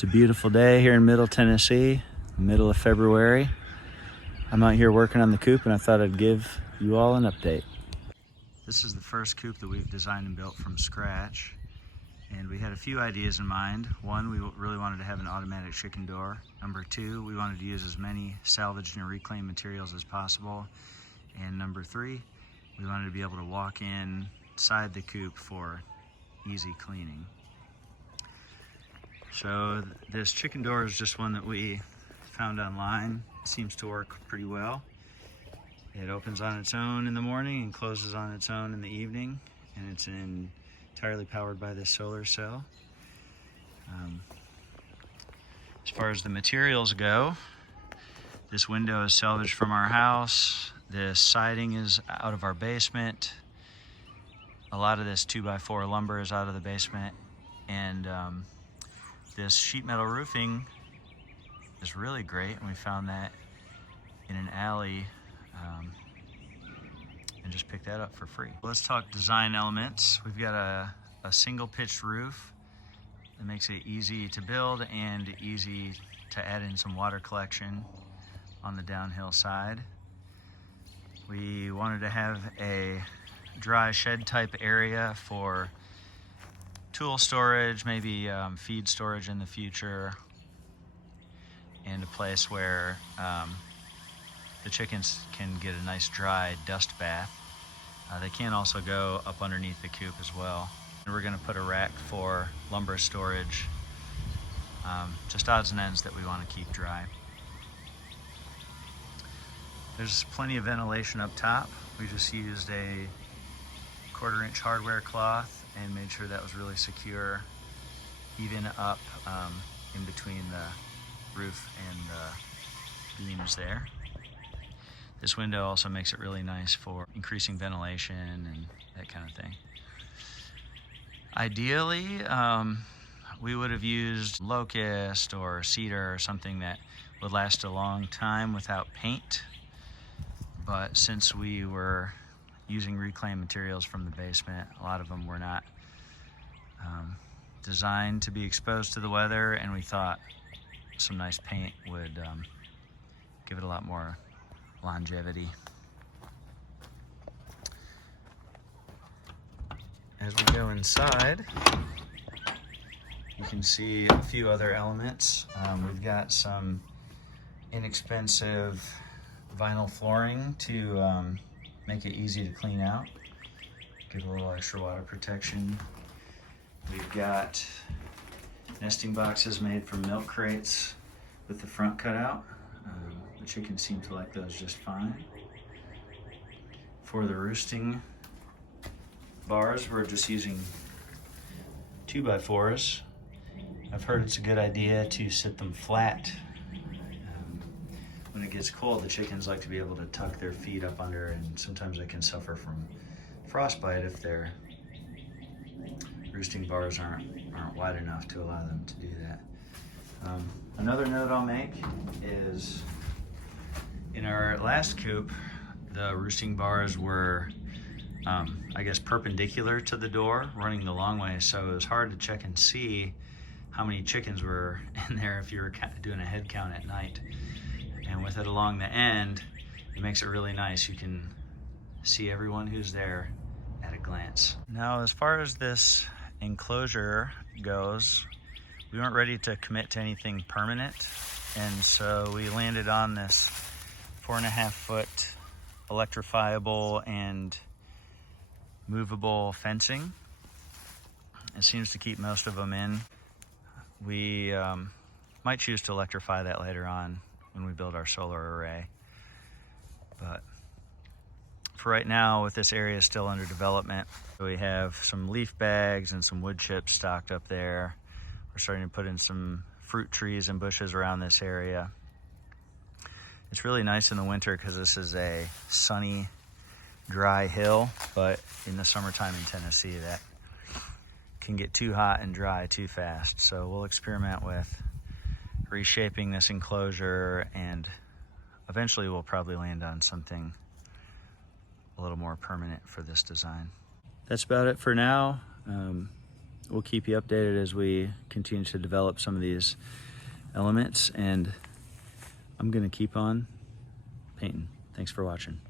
It's a beautiful day here in Middle Tennessee, middle of February. I'm out here working on the coop and I thought I'd give you all an update. This is the first coop that we've designed and built from scratch. And we had a few ideas in mind. One, we really wanted to have an automatic chicken door. Number two, we wanted to use as many salvaged and reclaimed materials as possible. And number three, we wanted to be able to walk inside the coop for easy cleaning. So this chicken door is just one that we found online. It seems to work pretty well. It opens on its own in the morning and closes on its own in the evening, and it's entirely powered by this solar cell. As far as the materials go, this window is salvaged from our house. This siding is out of our basement. A lot of this 2x4 lumber is out of the basement, and this sheet metal roofing is really great, and we found that in an alley and just picked that up for free. Let's talk design elements. We've got a single pitched roof that makes it easy to build and easy to add in some water collection on the downhill side. We wanted to have a dry shed type area for tool storage, maybe feed storage in the future, and a place where the chickens can get a nice dry dust bath. They can also go up underneath the coop as well. And we're going to put a rack for lumber storage, just odds and ends that we want to keep dry. There's plenty of ventilation up top. We just used a 1/4 inch hardware cloth and made sure that was really secure, even up in between the roof and the beams there. This window also makes it really nice for increasing ventilation and that kind of thing. Ideally, we would have used locust or cedar or something that would last a long time without paint. But since we were using reclaimed materials from the basement, a lot of them were not designed to be exposed to the weather, and we thought some nice paint would give it a lot more longevity. As we go inside, you can see a few other elements. We've got some inexpensive vinyl flooring to make it easy to clean out, give a little extra water protection. We've got nesting boxes made from milk crates with the front cut out. The chickens seem to like those just fine. For the roosting bars, we're just using 2x4s. I've heard it's a good idea to sit them flat. When it gets cold, the chickens like to be able to tuck their feet up under, and sometimes they can suffer from frostbite if their roosting bars aren't wide enough to allow them to do that. Another note I'll make is in our last coop, the roosting bars were, I guess, perpendicular to the door, running the long way, so it was hard to check and see how many chickens were in there if you were doing a head count at night. And with it along the end, it makes it really nice. You can see everyone who's there at a glance. Now, as far as this enclosure goes, we weren't ready to commit to anything permanent, and so we landed on this 4.5 foot electrifiable and movable fencing. It seems to keep most of them in. We might choose to electrify that later on when we build our solar array. But for right now, with this area still under development, we have some leaf bags and some wood chips stocked up there. We're starting to put in some fruit trees and bushes around this area. It's really nice in the winter because this is a sunny, dry hill, but in the summertime in Tennessee, that can get too hot and dry too fast. So we'll experiment with reshaping this enclosure, and eventually we'll probably land on something a little more permanent for this design. That's about it for now. we'll keep you updated as we continue to develop some of these elements, and I'm gonna keep on painting. Thanks for watching.